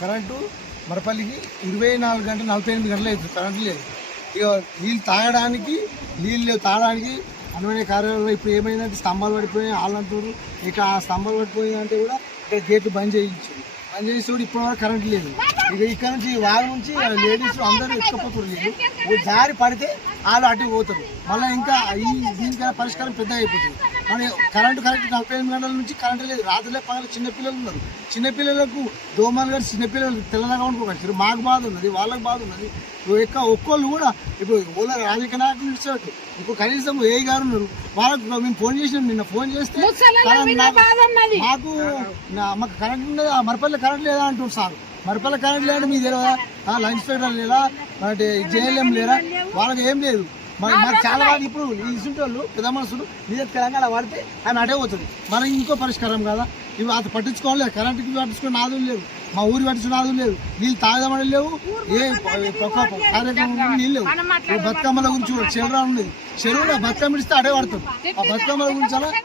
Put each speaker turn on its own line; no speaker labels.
Current మరపల్లికి ఇరవై నాలుగు గంటలు నలభై ఎనిమిది గంటలు అవుతుంది. కరెంటు లేదు. ఇక నీళ్ళు తాగడానికి నీళ్ళు తాగడానికి అనువైన కార్యాలయంలో ఇప్పుడు ఏమైందంటే స్తంభాలు పడిపోయి వాళ్ళంటారు ఇక ఆ స్తంభాలు పడిపోయిందంటే కూడా ఇక్కడ గేట్లు బంద్ చేయించారు. బంద్ చేసి కూడా ఇప్పుడు వరకు కరెంట్ లేదు. ఇక ఇక్కడ నుంచి వాళ్ళ నుంచి లేడీస్ అందరూ ఎక్కపోతారు లేదు జారి పడితే వాళ్ళు అటు పోతారు. మళ్ళీ ఇంకా ఈ దీనికైనా పరిష్కారం పెద్ద అయిపోతుంది. మన కరెంటు కరెక్ట్ నలభై ఎనిమిది గంటల నుంచి కరెంట్ లేదు. రాత్రిలే పగల చిన్నపిల్లలు ఉన్నారు. చిన్నపిల్లలకు దోమలు గారు చిన్నపిల్లలు తెల్లగా ఉండుకోవచ్చు మాకు బాధ ఉన్నది వాళ్ళకి బాధ ఉన్నది. ఎక్కువ ఒక్కోళ్ళు కూడా ఇప్పుడు ఓలా రాజకీయ నాయకులు ఇచ్చేట్టు ఇప్పుడు కనీసం ఏ గారు ఉన్నారు? వాళ్ళకు మేము ఫోన్ చేసినాం. నిన్న ఫోన్ చేస్తే "కరెంట్ నాకు- మాకు మాకు కరెంట్ ఆ మరపల్లి కరెంట్ లేదా అంటున్నారు సార్. మరపల్లి కరెంట్ లేదంటే మీకు తెలియదా లంచ్ ఫెడరల్ లేదా అంటే జేఎల్ఎం లేదా వాళ్ళకి ఏం లేదు. మాకు చాలా బాగా ఇప్పుడు ఈ వాళ్ళు పెద్ద మనుషులు మీద తెలంగాణ వాడితే ఆయన అటే పోతుంది. మనకి ఇంకో పరిష్కారం కదా. ఇవి అది పట్టించుకోలేదు. కరెంట్కి పట్టించుకుని నాదులు లేవు. మా ఊరి పట్టించుకుని నాదులు లేవు. నీళ్ళు తాగదామని లేవు. ఏ కార్యక్రమం నీళ్ళు లేవు. ఈ బతుకమ్మల గురించి చెరువు ఉండేది. చెరువులో బతుకమ్మ ఇస్తే అడే పడుతుంది. ఆ బతుకమ్మల గురించి అలా